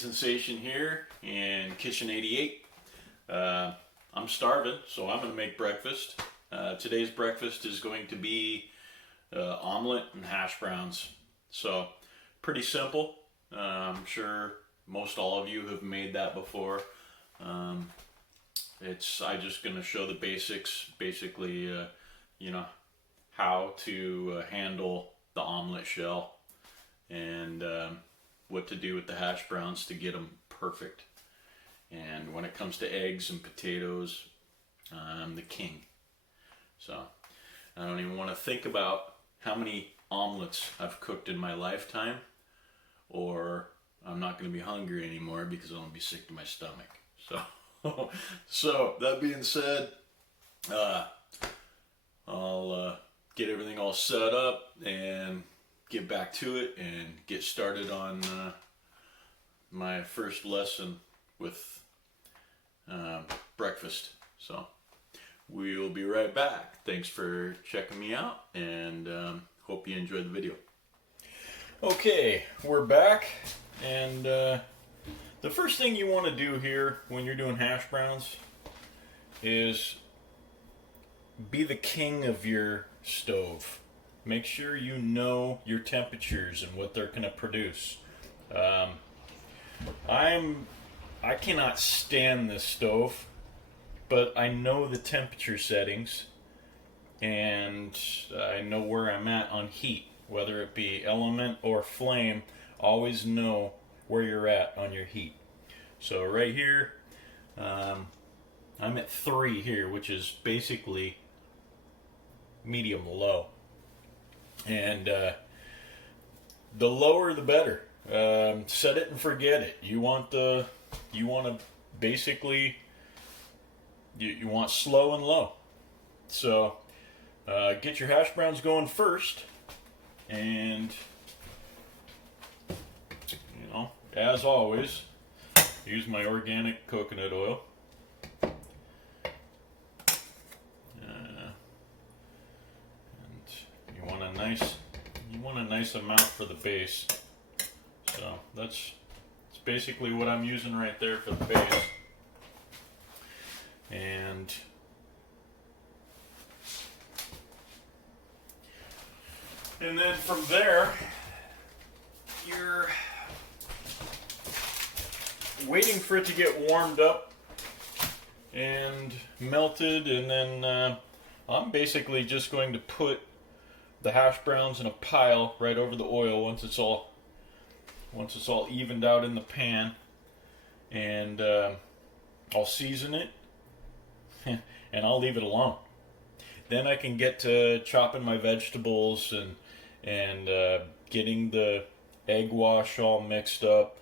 Sensation here in Kitchen 88. I'm starving, so I'm going to make breakfast. Today's breakfast is going to be omelet and hash browns. So, pretty simple. I'm sure most all of you have made that before. I'm just going to show the basics, basically, how to handle the omelet shell and what to do with the hash browns to get them perfect. And when it comes to eggs and potatoes, I'm the king. So I don't even want to think about how many omelets I've cooked in my lifetime, or I'm not going to be hungry anymore because I'll be sick to my stomach. So that being said, I'll get everything all set up and get back to it and get started on my first lesson with breakfast. So we'll be right back. Thanks for checking me out, and hope you enjoy the video. Okay, we're back, and the first thing you want to do here when you're doing hash browns is be the king of your stove. Make sure you know your temperatures and what they're going to produce. I cannot stand this stove, but I know the temperature settings and I know where I'm at on heat, whether it be element or flame. Always know where you're at on your heat. So right here, I'm at 3 here, which is basically medium low. And the lower the better. Set it and forget it. You want to basically you want slow and low. So get your hash browns going first, and as always, use my organic coconut oil. You want a nice amount for the base. So that's basically what I'm using right there for the base. And then from there, you're waiting for it to get warmed up and melted, and then I'm basically just going to put the hash browns in a pile right over the oil once it's all evened out in the pan, and I'll season it and I'll leave it alone. Then I can get to chopping my vegetables and getting the egg wash all mixed up,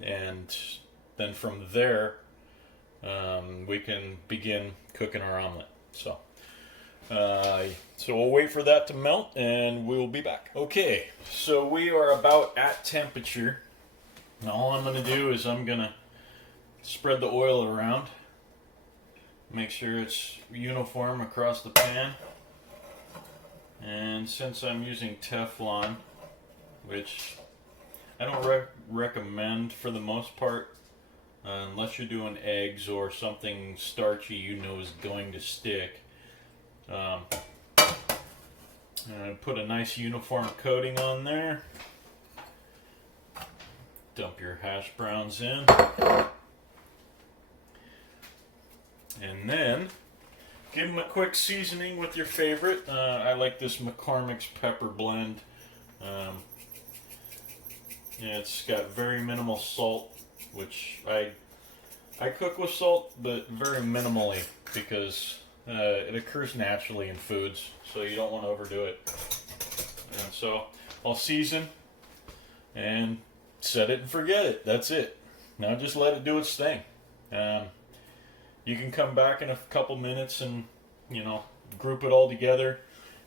and then from there we can begin cooking our omelet. So we'll wait for that to melt and we'll be back. Okay, so we are about at temperature. Now all I'm going to do is I'm going to spread the oil around. Make sure it's uniform across the pan. And since I'm using Teflon, which I don't recommend for the most part, unless you're doing eggs or something starchy is going to stick. And put a nice uniform coating on there. Dump your hash browns in. And then give them a quick seasoning with your favorite. I like this McCormick's pepper blend. It's got very minimal salt, which I cook with salt, but very minimally, because it occurs naturally in foods, so you don't want to overdo it. And so I'll season and set it and forget it. That's it. Now just let it do its thing. You can come back in a couple minutes and group it all together,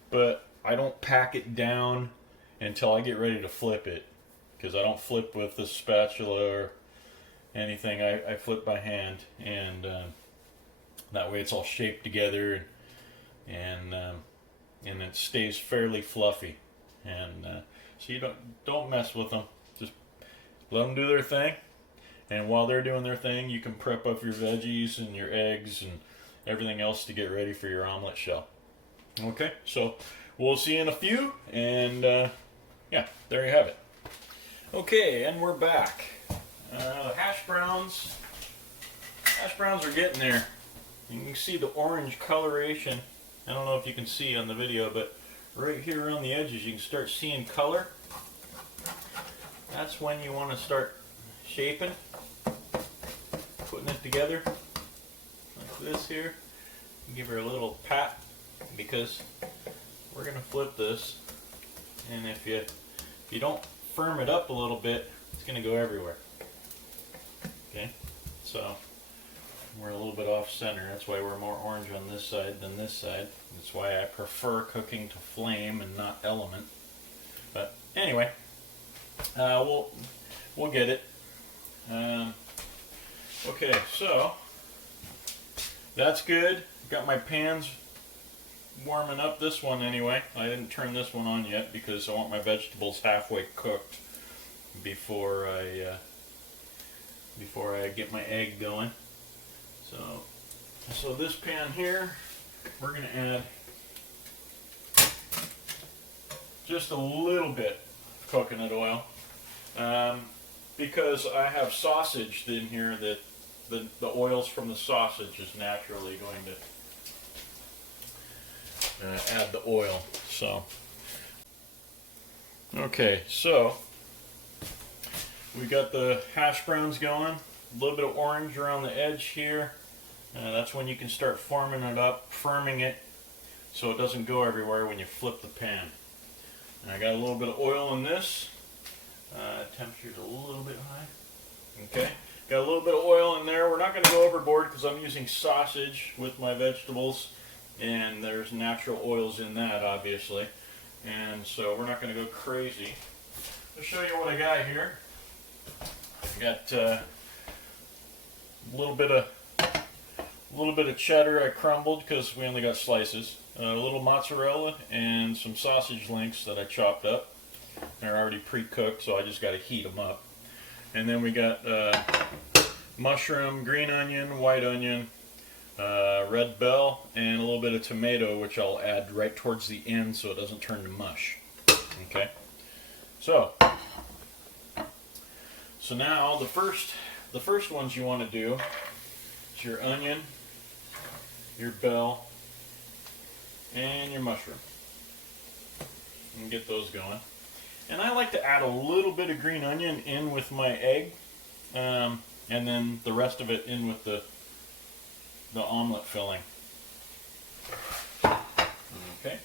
but I don't pack it down until I get ready to flip it, because I don't flip with the spatula or anything. I flip by hand, and that way it's all shaped together, and it stays fairly fluffy. And so you don't mess with them. Just let them do their thing. And while they're doing their thing, you can prep up your veggies and your eggs and everything else to get ready for your omelet shell. Okay, so we'll see you in a few, and yeah, there you have it. Okay, and we're back. The hash browns are getting there. You can see the orange coloration. I don't know if you can see on the video, but right here around the edges you can start seeing color. That's when you want to start shaping, putting it together like this here. Give her a little pat, because we're going to flip this, and if you don't firm it up a little bit, it's going to go everywhere. Okay, so we're a little bit off center. That's why we're more orange on this side than this side. That's why I prefer cooking to flame and not element. But anyway, we'll get it. Okay, so that's good. Got my pans warming up. This one anyway. I didn't turn this one on yet because I want my vegetables halfway cooked before I get my egg going. So this pan here, we're going to add just a little bit of coconut oil, because I have sausage in here that the oils from the sausage is naturally going to add the oil. So okay, so we got the hash browns going, a little bit of orange around the edge here. That's when you can start forming it up, firming it so it doesn't go everywhere when you flip the pan. And I got a little bit of oil in this. Temperature's a little bit high. Okay, got a little bit of oil in there. We're not going to go overboard because I'm using sausage with my vegetables, and there's natural oils in that, obviously. And so we're not going to go crazy. I'll show you what I got here. I got a little bit of cheddar I crumbled because we only got slices. A little mozzarella and some sausage links that I chopped up. They're already pre-cooked, so I just got to heat them up. And then we got mushroom, green onion, white onion, red bell, and a little bit of tomato, which I'll add right towards the end so it doesn't turn to mush. Okay. So now the first ones you want to do is your onion, your bell, and your mushroom. And get those going. And I like to add a little bit of green onion in with my egg, and then the rest of it in with the omelet filling. Okay.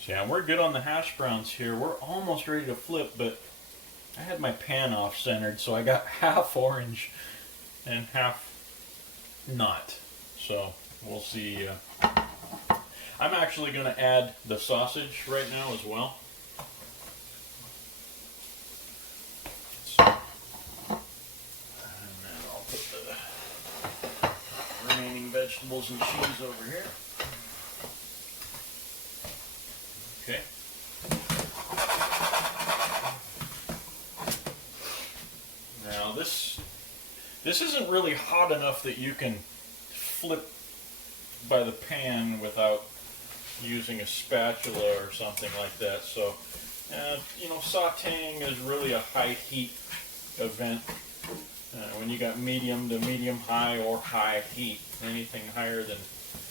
So yeah, we're good on the hash browns here. We're almost ready to flip, but I had my pan off centered, so I got half orange and half not. So we'll see. I'm actually going to add the sausage right now as well. So, and then I'll put the remaining vegetables and cheese over here. Okay. Now this isn't really hot enough that you can flip by the pan without using a spatula or something like that. So, you know, sautéing is really a high heat event. When you got medium to medium high or high heat, anything higher than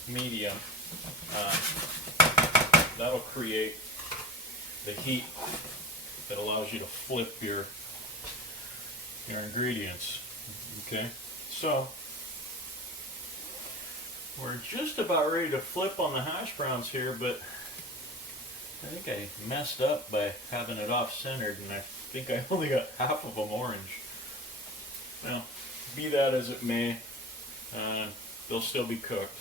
medium, that'll create the heat that allows you to flip your ingredients. Okay, so we're just about ready to flip on the hash browns here, but I think I messed up by having it off-centered, and I think I only got half of them orange. Well, be that as it may, they'll still be cooked.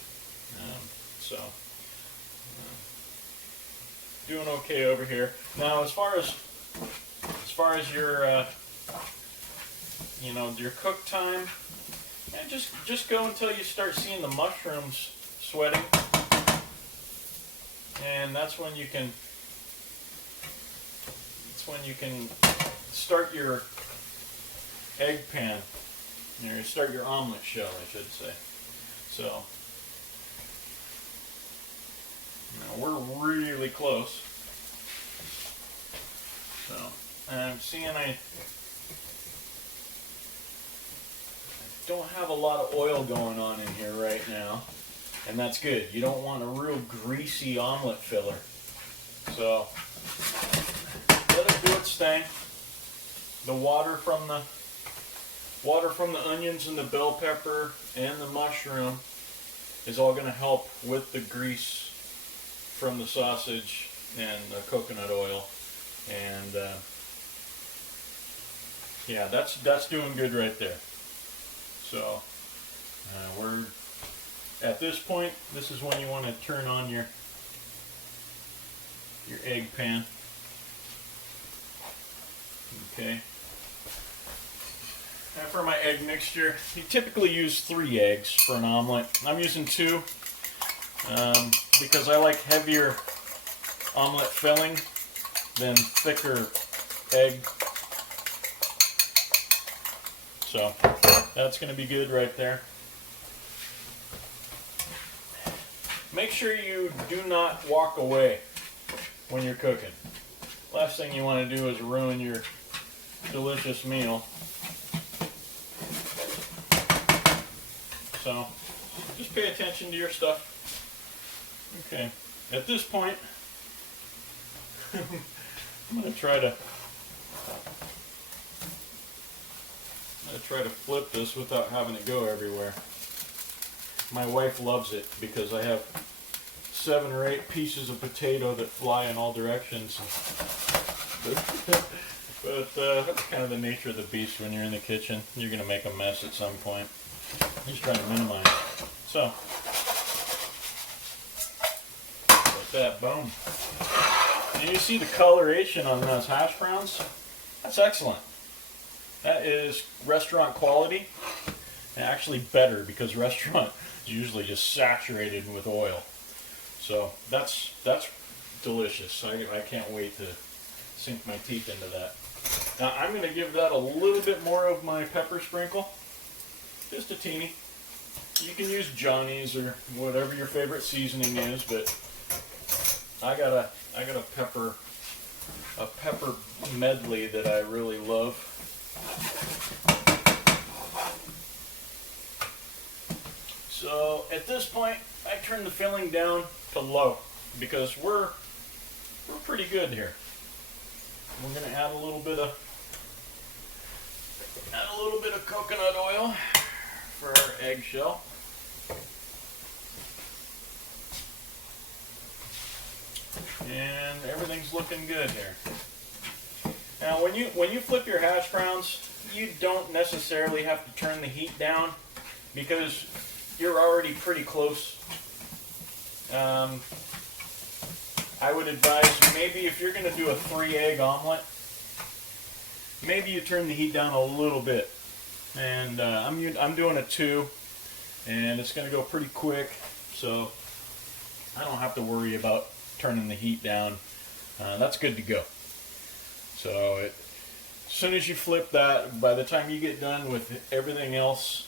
Doing okay over here. Now, as far as your you know, your cook time, and just go until you start seeing the mushrooms sweating, and that's when you can when you can start your egg pan, or start your omelet shell, I should say. So now we're really close. So I'm seeing I don't have a lot of oil going on in here right now, and that's good. You don't want a real greasy omelet filler. So let it do its thing. The water from the onions and the bell pepper and the mushroom is all going to help with the grease from the sausage and the coconut oil. And yeah, that's doing good right there. So we're at this point. This is when you want to turn on your egg pan. Okay. And for my egg mixture, you typically use 3 eggs for an omelet. I'm using 2 because I like heavier omelet filling than thicker egg. So that's going to be good right there. Make sure you do not walk away when you're cooking. Last thing you want to do is ruin your delicious meal. So just pay attention to your stuff. Okay, at this point, I'm going to try to flip this without having it go everywhere. My wife loves it because I have 7 or 8 pieces of potato that fly in all directions. But that's kind of the nature of the beast when you're in the kitchen. You're going to make a mess at some point. Just trying to minimize. So, like that, boom. And you see the coloration on those hash browns? That's excellent. That is restaurant quality, and actually better because restaurant is usually just saturated with oil. So that's delicious. I can't wait to sink my teeth into that. Now I'm going to give that a little bit more of my pepper sprinkle, just a teeny. You can use Johnny's or whatever your favorite seasoning is, but I got a pepper medley that I really love. So at this point, I turn the filling down to low because we're pretty good here. We're going to add a little bit of coconut oil for our eggshell. And everything's looking good here. Now when you flip your hash browns, you don't necessarily have to turn the heat down because you're already pretty close. I would advise maybe if you're going to do a 3-egg omelet, maybe you turn the heat down a little bit. And I'm doing a 2, and it's going to go pretty quick, so I don't have to worry about turning the heat down. That's good to go. So as soon as you flip that, by the time you get done with everything else,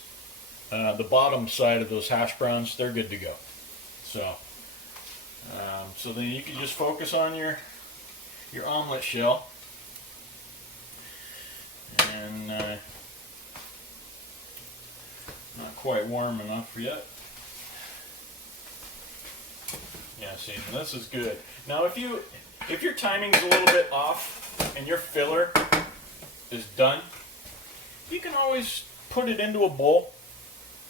the bottom side of those hash browns, they're good to go. So so then you can just focus on your omelet shell. And not quite warm enough yet. Yeah, see, this is good. Now if your timing's a little bit off and your filler is done, you can always put it into a bowl.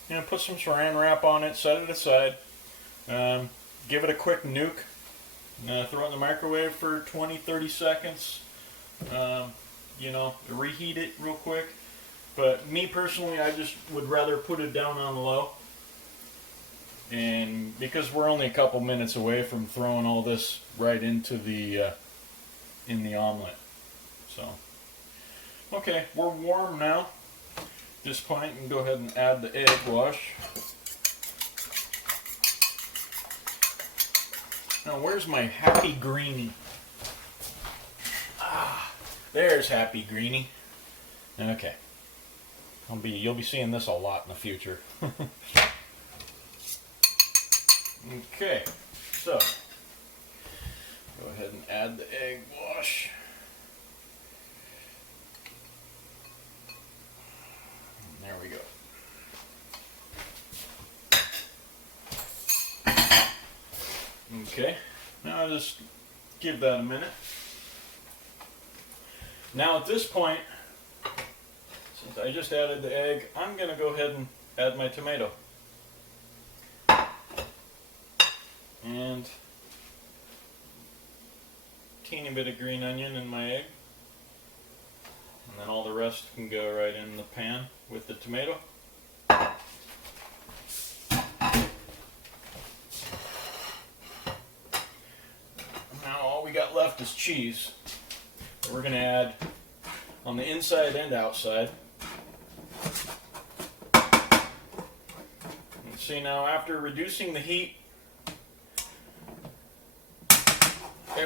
You know, put some saran wrap on it, set it aside, give it a quick nuke, throw it in the microwave for 20-30 seconds, you know, reheat it real quick. But me personally, I just would rather put it down on low. And because we're only a couple minutes away from throwing all this right into the in the omelet. So, okay, we're warm now. At this point, you can go ahead and add the egg wash. Now, where's my happy greenie? There's Happy Greenie. Okay. You'll be seeing this a lot in the future. Okay, so go ahead and add the egg wash. And there we go. Okay, now I'll just give that a minute. Now at this point, since I just added the egg, I'm going to go ahead and add my tomato. And a teeny bit of green onion in my egg. And then all the rest can go right in the pan with the tomato. Now all we got left is cheese. We're going to add on the inside and outside. And see, now after reducing the heat,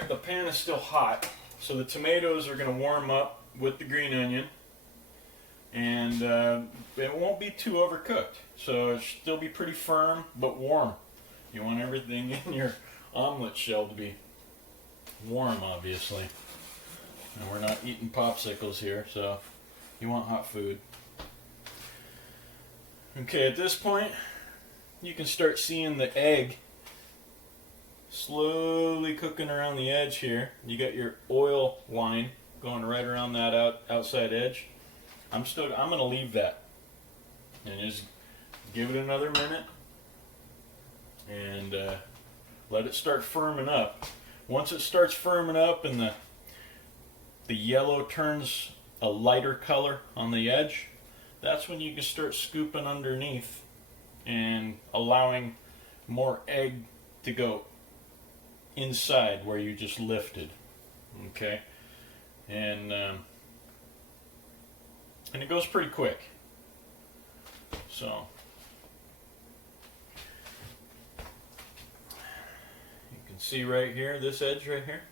the pan is still hot, so the tomatoes are going to warm up with the green onion, and it won't be too overcooked, so it'll still be pretty firm but warm. You want everything in your omelet shell to be warm, obviously. And we're not eating popsicles here, so you want hot food. Okay, at this point, you can start seeing the egg slowly cooking around the edge here. You got your oil line going right around that outside edge. I'm going to leave that and just give it another minute and let it start firming up. Once it starts firming up and the yellow turns a lighter color on the edge, that's when you can start scooping underneath and allowing more egg to go inside where you just lifted. Okay, and it goes pretty quick. So you can see right here, this edge right here,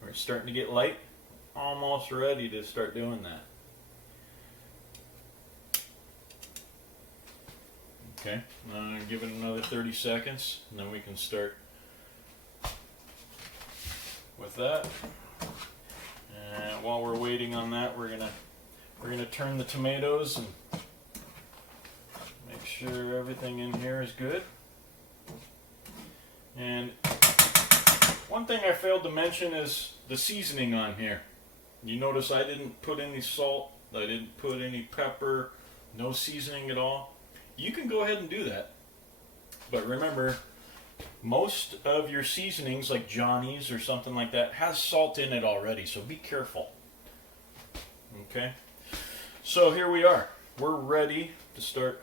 where it's starting to get light, almost ready to start doing that. Okay, give it another 30 seconds, and then we can start with that. And while we're waiting on that, we're gonna turn the tomatoes and make sure everything in here is good. And one thing I failed to mention is the seasoning on here. You notice I didn't put any salt, I didn't put any pepper, no seasoning at all. You can go ahead and do that, but remember, most of your seasonings, like Johnny's or something like that, has salt in it already, so be careful. Okay? So here we are. We're ready to start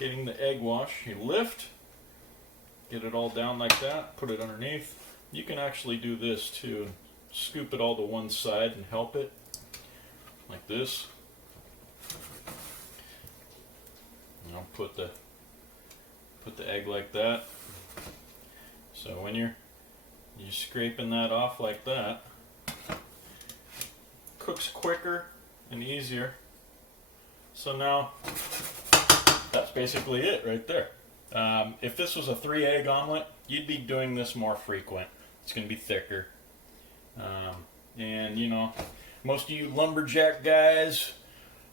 getting the egg wash. You lift, get it all down like that, put it underneath. You can actually do this too, and scoop it all to one side and help it, like this. And I'll put the egg like that. So when you're scraping that off like that, cooks quicker and easier. So now that's basically it right there. If this was a 3-egg omelet, you'd be doing this more frequent. It's going to be thicker. And you know, most of you lumberjack guys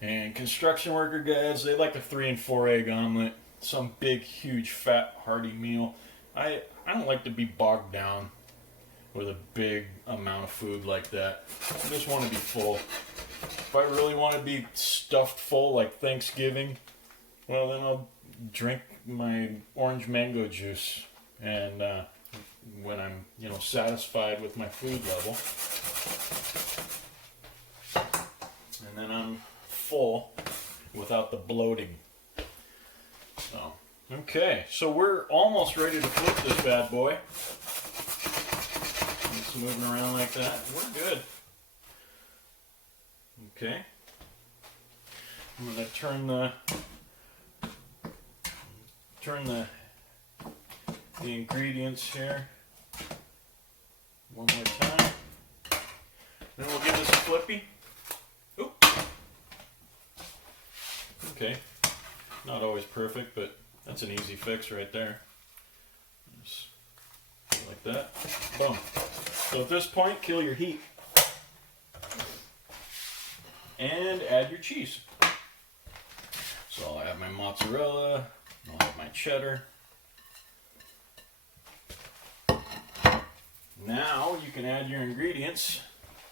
and construction worker guys, they like a 3 and 4 egg omelet. Some big, huge, fat, hearty meal. I don't like to be bogged down with a big amount of food like that. I just want to be full. If I really want to be stuffed full like Thanksgiving, well then I'll drink my orange mango juice, and when I'm satisfied with my food level, and then I'm full without the bloating. So, okay, so we're almost ready to flip this bad boy. It's moving around like that. We're good. Okay. I'm going to turn the ingredients here one more time. Then we'll give this a flippy. Oop. Okay. Not always perfect, but that's an easy fix right there. Just like that. Boom. So at this point, kill your heat. And add your cheese. So I'll add my mozzarella, I'll add my cheddar. Now you can add your ingredients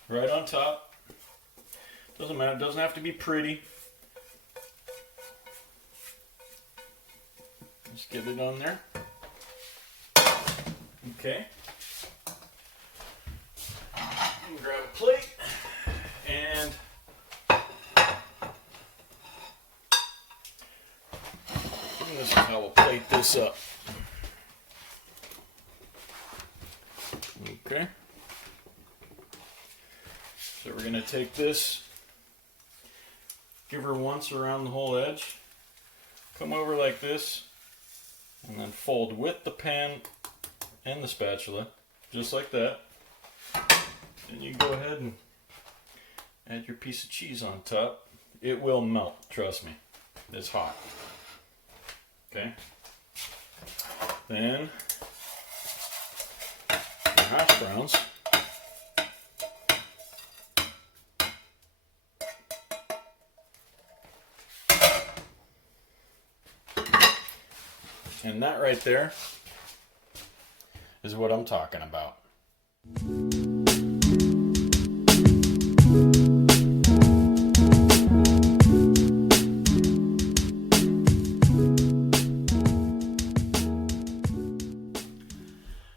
right on top. Doesn't matter, it doesn't have to be pretty. Just get it on there. Okay. You can grab a plate and this is how we'll plate this up. Okay. So we're going to take this, give her once around the whole edge, come over like this, and then fold with the pan and the spatula, just like that. Then you go ahead and add your piece of cheese on top. It will melt, trust me. It's hot. Okay. Then your hash browns. And that right there is what I'm talking about.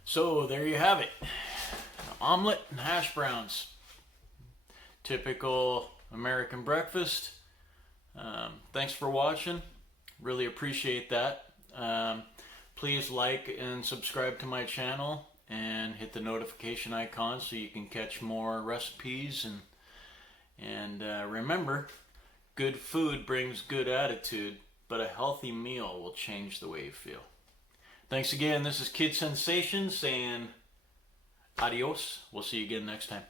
So there you have it. Omelet and hash browns. Typical American breakfast. Thanks for watching. Really appreciate that. Please like and subscribe to my channel and hit the notification icon so you can catch more recipes, and remember, good food brings good attitude, but a healthy meal will change the way you feel. Thanks again. This is Kid Sensation saying adios. We'll see you again next time.